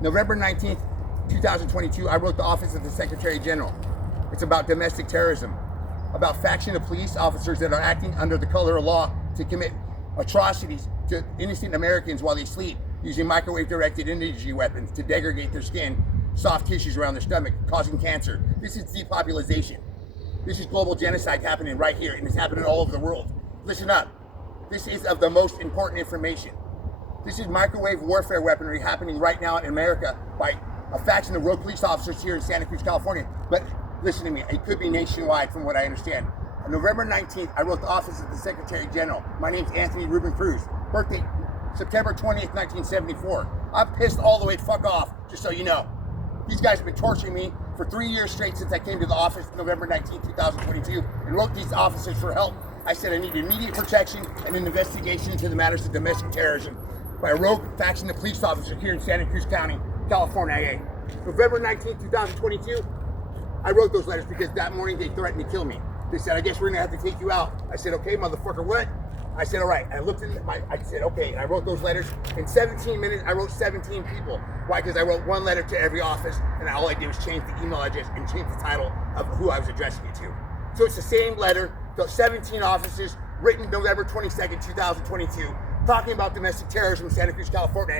November 19th, 2022, I wrote the Office of the Secretary General. It's about domestic terrorism, about faction of police officers that are acting under the color of law to commit atrocities to innocent Americans while they sleep, using microwave-directed energy weapons to degrade their skin, soft tissues around their stomach, causing cancer. This is depopulation. This is global genocide happening right here, and it's happening all over the world. Listen up. This is of the most important information. This is microwave warfare weaponry happening right now in America by a faction of rogue police officers here in Santa Cruz, California. But listen to me, it could be nationwide from what I understand. On November 19th, I wrote the Office of the Secretary General. My name's Anthony Ruben Cruz. Birthday, September 20th, 1974. I'm pissed all the way fuck off, just so you know. These guys have been torturing me for 3 years straight since I came to the office November 19th, 2022, and wrote these officers for help. I said I need immediate protection and an investigation into the matters of domestic terrorism by a rogue faction of police officers here in Santa Cruz County, California. November 19th, 2022, I wrote those letters because that morning they threatened to kill me. They said, I guess we're gonna have to take you out. I said, okay, motherfucker, what? I said, all right. I looked in I said, okay, and I wrote those letters. In 17 minutes, I wrote 17 people. Why? Because I wrote one letter to every office, and all I did was change the email address and change the title of who I was addressing it to. So it's the same letter, to 17 offices, written November 22nd, 2022, talking about domestic terrorism in Santa Cruz, California.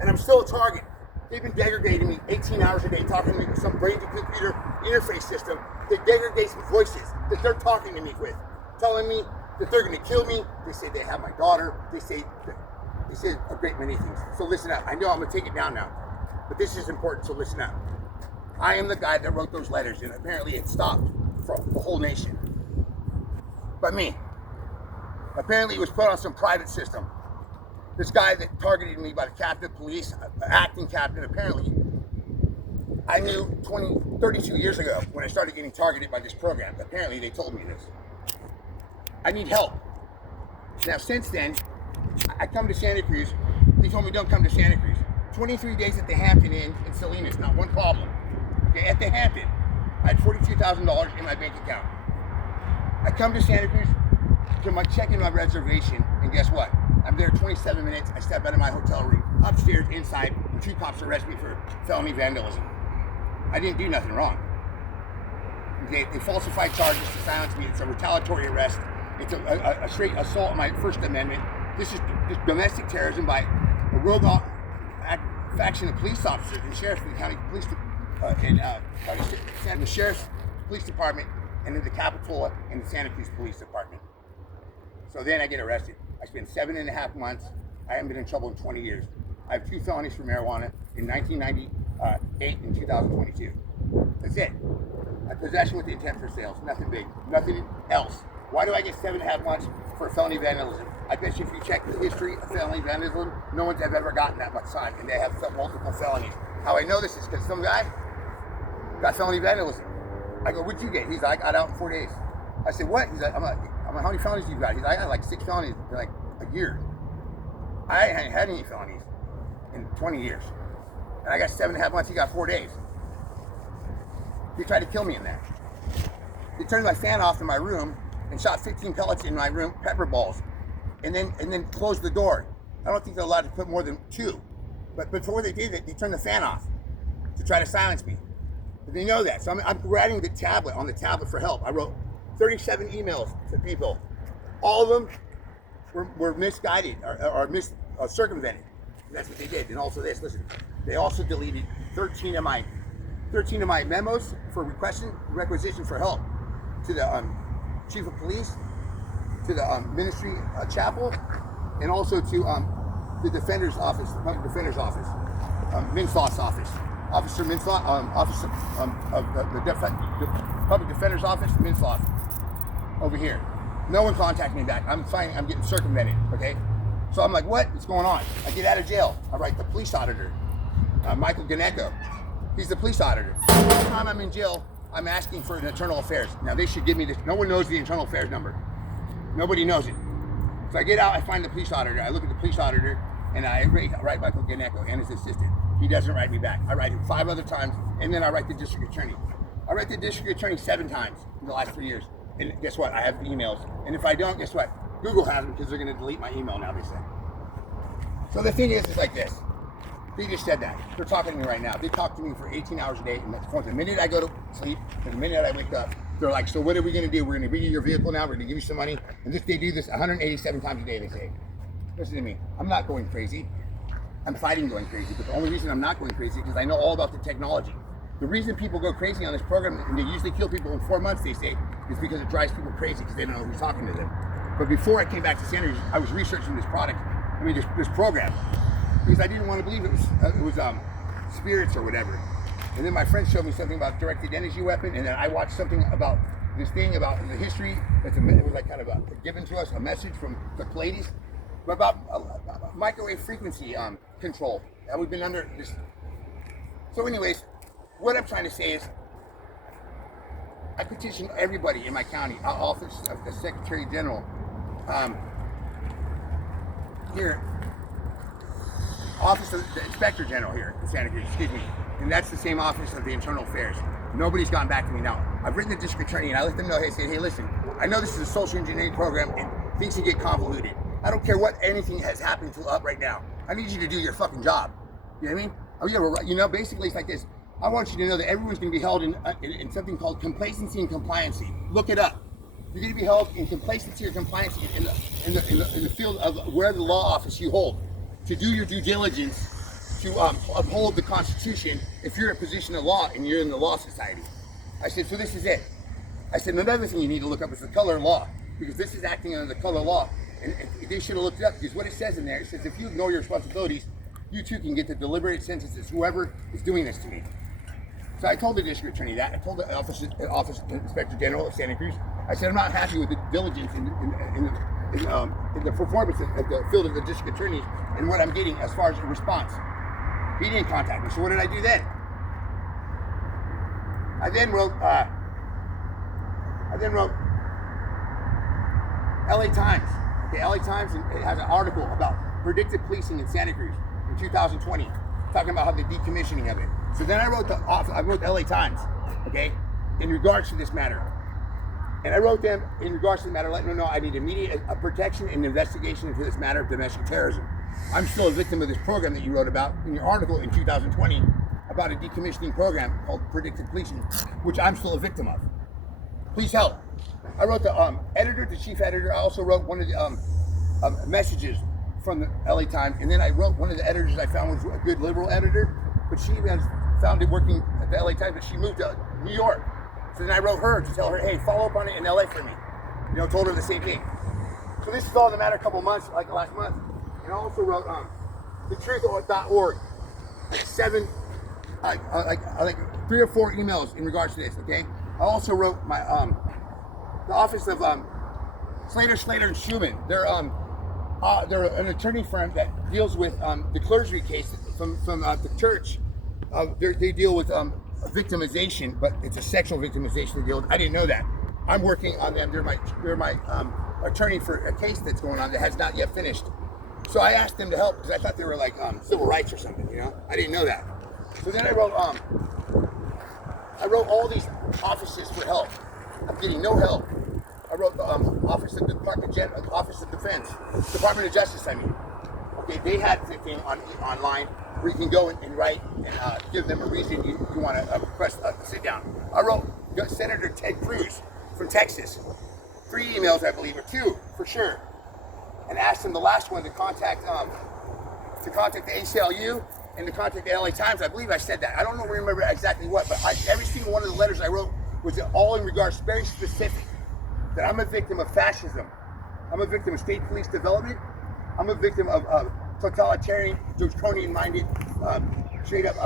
And I'm still a target. They've been degrading me 18 hours a day, talking to me with some brain-to-computer interface system that degrades voices that they're talking to me with, telling me that they're going to kill me. They say they have my daughter. They say a great many things. So listen up. I know I'm going to take it down now, but this is important, so listen up. I am the guy that wrote those letters, and apparently it stopped from the whole nation. But me. Apparently it was put on some private system. This guy that targeted me by the captain of police, acting captain, apparently, I knew 32 years ago when I started getting targeted by this program. Apparently they told me this. I need help. Now since then, I come to Santa Cruz. They told me don't come to Santa Cruz. 23 days at the Hampton Inn in Salinas, not one problem. Okay, at the Hampton, I had $42,000 in my bank account. I come to Santa Cruz to check in my reservation, and guess what? I'm there 27 minutes. I step out of my hotel room, upstairs, inside, and 2 cops arrest me for felony vandalism. I didn't do nothing wrong. They falsified charges to silence me. It's a retaliatory arrest. It's a straight assault on my First Amendment. This is domestic terrorism by a rogue faction of police officers and sheriffs in the county police the sheriff's police department, and in the Capitola and the Santa Cruz Police Department. So then I get arrested. I spent 7.5 months. I haven't been in trouble in 20 years. I have 2 felonies for marijuana in 1998 and 2022. That's it. Possession with the intent for sales. Nothing big. Nothing else. Why do I get 7.5 months for felony vandalism? I bet you if you check the history of felony vandalism, no one's ever gotten that much time, and they have multiple felonies. How I know this is because some guy got felony vandalism. I go, what'd you get? He's like, I got out in 4 days. I said, what? He's like, I'm like, how many felonies do you got? He's like, I got like 6 felonies in like a year. I hadn't had any felonies in 20 years. And I got 7.5 months, he got 4 days. He tried to kill me in there. He turned my fan off in my room and shot 15 pellets in my room, pepper balls, and then closed the door. I don't think they're allowed to put more than 2. But before they did it, they turned the fan off to try to silence me. But they know that. So I'm writing on the tablet for help. I wrote 37 emails to people. All of them were misguided or circumvented. That's what they did. And also this, listen, they also deleted 13 of my memos for requisition for help to the chief of police, to the ministry chapel, and also to the defender's office, the public defender's office, Minslaw's office. Officer Minslaw, officer of the public defender's office, Minslaw, over here. No one contacted me back. I'm getting circumvented, okay? So I'm like, what is going on? I get out of jail. I write the police auditor, Michael Ganecko. He's the police auditor. Every time I'm in jail, I'm asking for an internal affairs. Now they should give me this. No one knows the internal affairs number. Nobody knows it. So I get out, I find the police auditor. I look at the police auditor, and I write Michael Ganecko and his assistant. He doesn't write me back. I write him 5 other times, and then I write the district attorney. I write the district attorney 7 times in the last 3 years. And guess what? I have the emails. And if I don't, guess what? Google has them because they're going to delete my email now, they say. So the thing is like this. They just said that. They're talking to me right now. They talk to me for 18 hours a day. And from the minute I go to sleep to the minute I wake up, they're like, so what are we going to do? We're going to bring you your vehicle now. We're going to give you some money. And they do this 187 times a day, they say. Listen to me. I'm not going crazy. I'm fighting going crazy. But the only reason I'm not going crazy is because I know all about the technology. The reason people go crazy on this program, and they usually kill people in 4 months, they say, is because it drives people crazy because they don't know who's talking to them. But before I came back to Santa Cruz, I was researching this product, this program, because I didn't want to believe it was spirits or whatever. And then my friend showed me something about directed energy weapon, and then I watched something about this thing about the history. It was like kind of given to us, a message from the Pleiades, but about microwave frequency control. And we've been under this. So anyways, what I'm trying to say is, I petitioned everybody in my county, office of the Secretary General, here, office of the Inspector General here in Santa Cruz, excuse me, and that's the same office of the Internal Affairs. Nobody's gotten back to me now. I've written the district attorney and I let them know, hey, listen, I know this is a social engineering program and things can get convoluted. I don't care what anything has happened to up right now. I need you to do your fucking job. You know what I mean? Basically it's like this. I want you to know that everyone's going to be held in something called complacency and compliancy. Look it up. You're going to be held in complacency or compliancy in the field of where the law office you hold, to do your due diligence to uphold the Constitution if you're in a position of law and you're in the law society. I said, so this is it. I said, another thing you need to look up is the color law, because this is acting under the color law, and they should have looked it up, because what it says in there, it says if you ignore your responsibilities, you too can get the deliberated sentences, whoever is doing this to me. So I told the district attorney that. I told the office Inspector General of Santa Cruz. I said, I'm not happy with the diligence in the performance of the field of the district attorneys and what I'm getting as far as a response. He didn't contact me. So what did I do then? I then wrote LA Times. Okay, LA Times, it has an article about predictive policing in Santa Cruz in 2020, talking about how the decommissioning of it. So then I wrote the LA Times, okay, in regards to this matter. And I wrote them in regards to the matter, letting them know I need immediate protection and investigation into this matter of domestic terrorism. I'm still a victim of this program that you wrote about in your article in 2020 about a decommissioning program called predictive policing, which I'm still a victim of. Please help. I wrote the editor, the chief editor. I also wrote one of the messages from the LA Times, and then I wrote one of the editors I found was a good liberal editor, but she has found it working at the LA Times, but she moved to New York. So then I wrote her to tell her, hey, follow up on it in LA for me. Told her the same thing. So this is all in the matter of a couple months, like last month. And I also wrote thetruth.org, like 3 or 4 emails in regards to this, okay? I also wrote my the office of Slater and Schumann. They're an attorney firm that deals with the clergy case from the church. They deal with victimization, but it's a sexual victimization they deal with. I didn't know that. I'm working on them. They're my attorney for a case that's going on that has not yet finished. So I asked them to help because I thought they were like civil rights or something. I didn't know that. So then I wrote all these offices for help. I'm getting no help. I wrote the Office of Office of Defense, Department of Justice. Okay, they had the thing online where you can go and write and give them a reason you want to request a sit down. I wrote Senator Ted Cruz from Texas, 3 emails I believe, or 2 for sure, and asked him the last one to contact the ACLU and to contact the LA Times. I believe I said that. I don't remember exactly what, but every single one of the letters I wrote was all in regards, very specific, that I'm a victim of fascism. I'm a victim of state police development. I'm a victim of totalitarian, draconian-minded, straight-up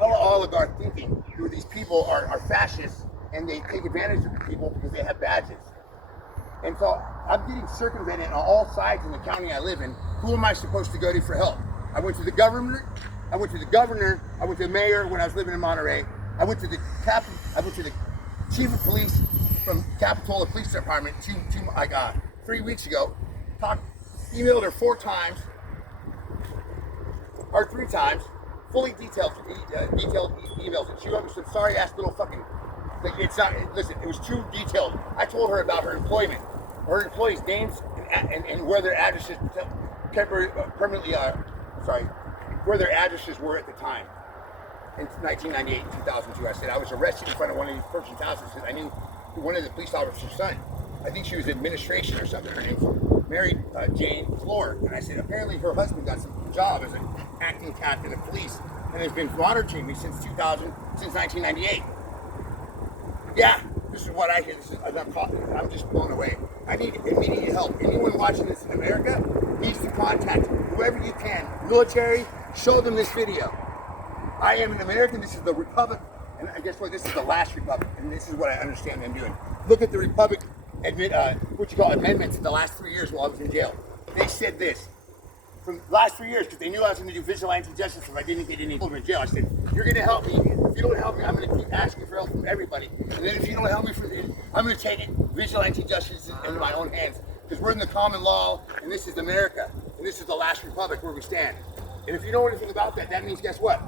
oligarch thinking, where these people are fascists and they take advantage of the people because they have badges. And so I'm getting circumvented on all sides in the county I live in. Who am I supposed to go to for help? I went to the governor. I went to the mayor when I was living in Monterey. I went to the chief of police from Capitola Police Department 3 weeks ago. Emailed her 4 times, or 3 times, fully detailed emails. And she wrote me some sorry ass little fucking. It's not. Listen, it was too detailed. I told her about her employment, her employees' names and where their addresses permanently are. where their addresses were at the time. In 1998 and 2002, I said I was arrested in front of one of these person's houses and I knew one of the police officer's son. I think she was administration or something. Her name's Mary Jane Floor. And I said apparently her husband got some job as an acting captain of police and has been monitoring me since 1998. Yeah, this is what I hear. I'm just blown away. I need immediate help. Anyone watching this in America needs to contact whoever you can. Military, show them this video. I am an American. This is the Republic, and guess what? This is the last Republic, and this is what I understand them doing. Look at the Republic, amendments in the last 3 years while I was in jail. They said this. From the last 3 years, because they knew I was going to do vigilante justice if I didn't get any children in jail. I said, you're going to help me. If you don't help me, I'm going to keep asking for help from everybody. And then if you don't help me for this, I'm going to take it, vigilante justice into my own hands. Because we're in the common law, and this is America. And this is the last Republic where we stand. And if you know anything about that, that means guess what?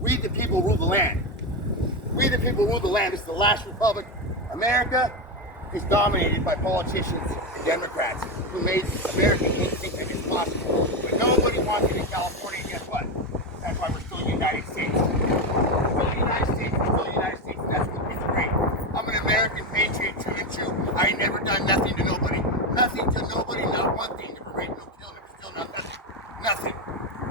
We the people rule the land. We the people rule the land. This is the last Republic. America is dominated by politicians and Democrats who made America think that it's possible. But nobody wants it in California, and guess what? That's why we're still the United States. We're still the United States, we're still the United States, and that's what it's great. I'm an American patriot, true and true. I ain't never done nothing to nobody. Nothing to nobody, not one thing. Never raped, no killed, never still nothing. Nothing.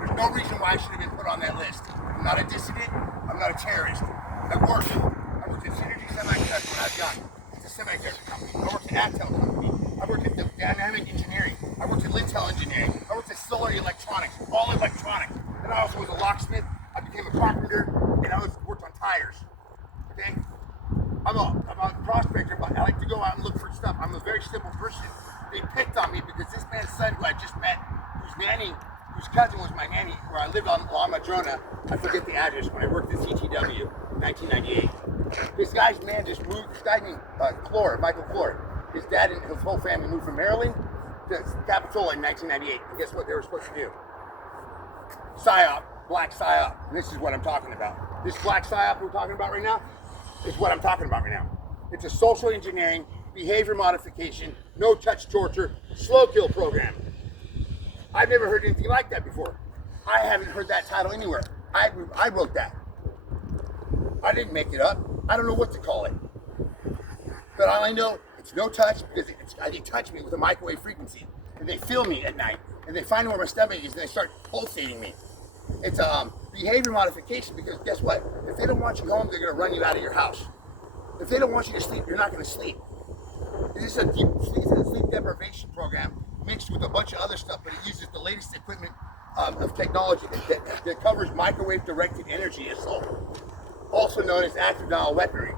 There's no reason why I should have been put on that list. I'm not a dissident, I'm not a terrorist. I worked at Synergy Semiconductor when I was young. It's a semiconductor company. I worked at Attel company. I worked at Dynamic Engineering. I worked at Lintel Engineering. I worked at Solar Electronics, all electronics. And I also was a locksmith. I became a carpenter, and I worked on tires. Okay? I'm a prospector, but I like to go out and look for stuff. I'm a very simple person. They picked on me because this man's son, who I just met, whose cousin was my nanny, where I lived on La Madrona. I forget the address when I worked at CTW in 1998. This guy's man just moved. This guy named Michael Clore. His dad and his whole family moved from Maryland to Capitola in 1998. And guess what they were supposed to do? PSYOP, black PSYOP. And this is what I'm talking about. This black PSYOP we're talking about right now is what I'm talking about right now. It's a social engineering, behavior modification, no-touch torture, slow kill program. I've never heard anything like that before. I haven't heard that title anywhere. I wrote that. I didn't make it up. I don't know what to call it. But all I know, it's no touch because they touch me with a microwave frequency. And they feel me at night. And they find where my stomach is and they start pulsating me. It's behavior modification because guess what? If they don't want you home, they're going to run you out of your house. If they don't want you to sleep, you're not going to sleep. This is a sleep deprivation program mixed with a bunch of other stuff, but it uses the latest equipment of technology that covers microwave-directed energy assault, also known as active denial weaponry.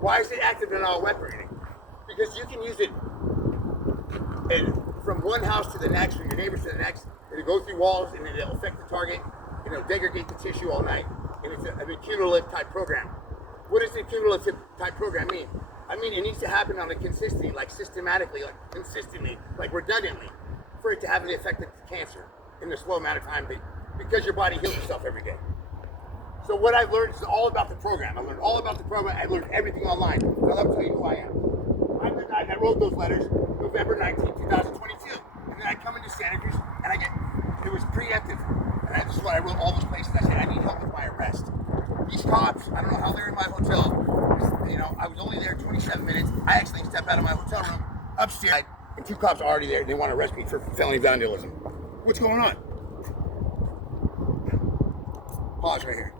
Why is it active denial weaponry? Because you can use it from one house to the next, from your neighbors to the next. It'll go through walls and it'll affect the target, and it'll degrade the tissue all night. And it's an accumulative type program. What does the accumulative type program mean? I mean, it needs to happen on a consistently, like systematically, like consistently, like redundantly, for it to have an effect of cancer in a slow amount of time, because your body heals itself every day. So what I've learned is all about the program. I learned all about the program. I learned everything online. Now let me tell you who I am. I'm the guy that wrote those letters November 19, 2022. And then I come into Santa Cruz, and it was preemptive. And this is what I wrote all those places. I said, I need help with my arrest. These cops, I don't know how they're in my hotel. You know, I was only there 27 minutes. I actually stepped out of my hotel room upstairs, and two cops are already there. They want to arrest me for felony vandalism. What's going on? Pause right here.